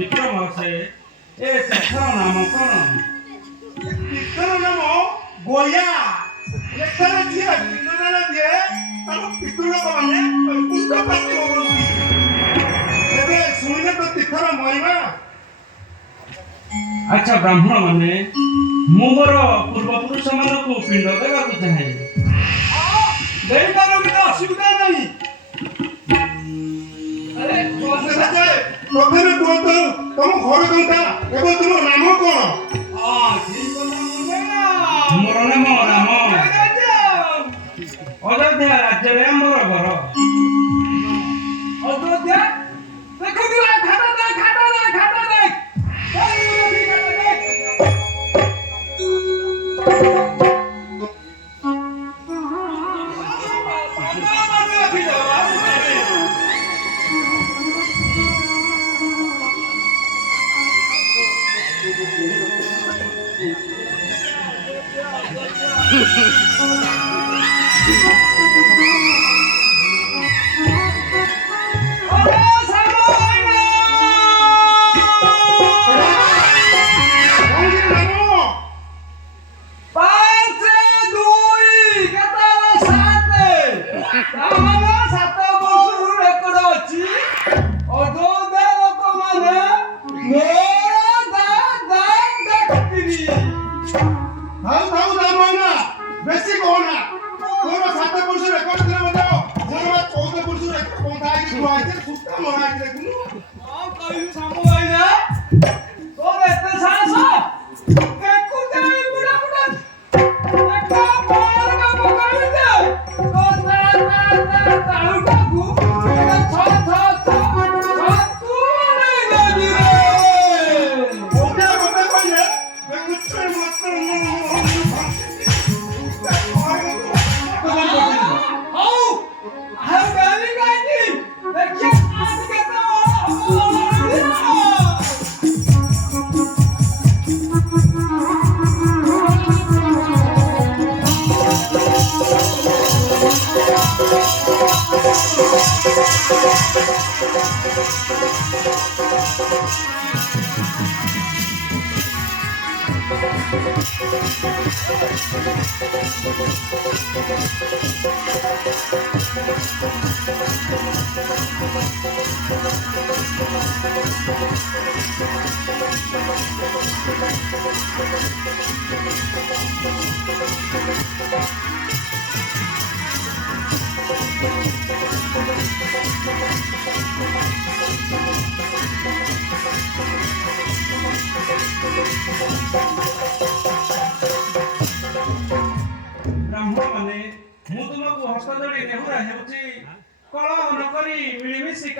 विक्रम से ए तीर्थर नाम कौन? तीर्थर नाम गोया। एथर जिए पिंडदान दिए ताको पितृलोक माने पुत्रपाती होबंती। एबे सुनिले तो तीर्थर महिमा। अच्छा ब्राह्मण माने मोर पूर्व पुरुष मानकु पिंड देबाकु चाहे। देई पारो कि असुविधा नहीं। अरे प्रथमे कहतो तुम घर कोनटा एबो तुम नाम कोन? ठीक नाम मोर नाम राम। अयोध्या राज्य रे मोर घर। अयोध्या देखो दिला खाता दे ब्राह्मण माने मु तुमको हस्त जोड़ी नेहुरा हेउची कलह न करी मिलिमिशि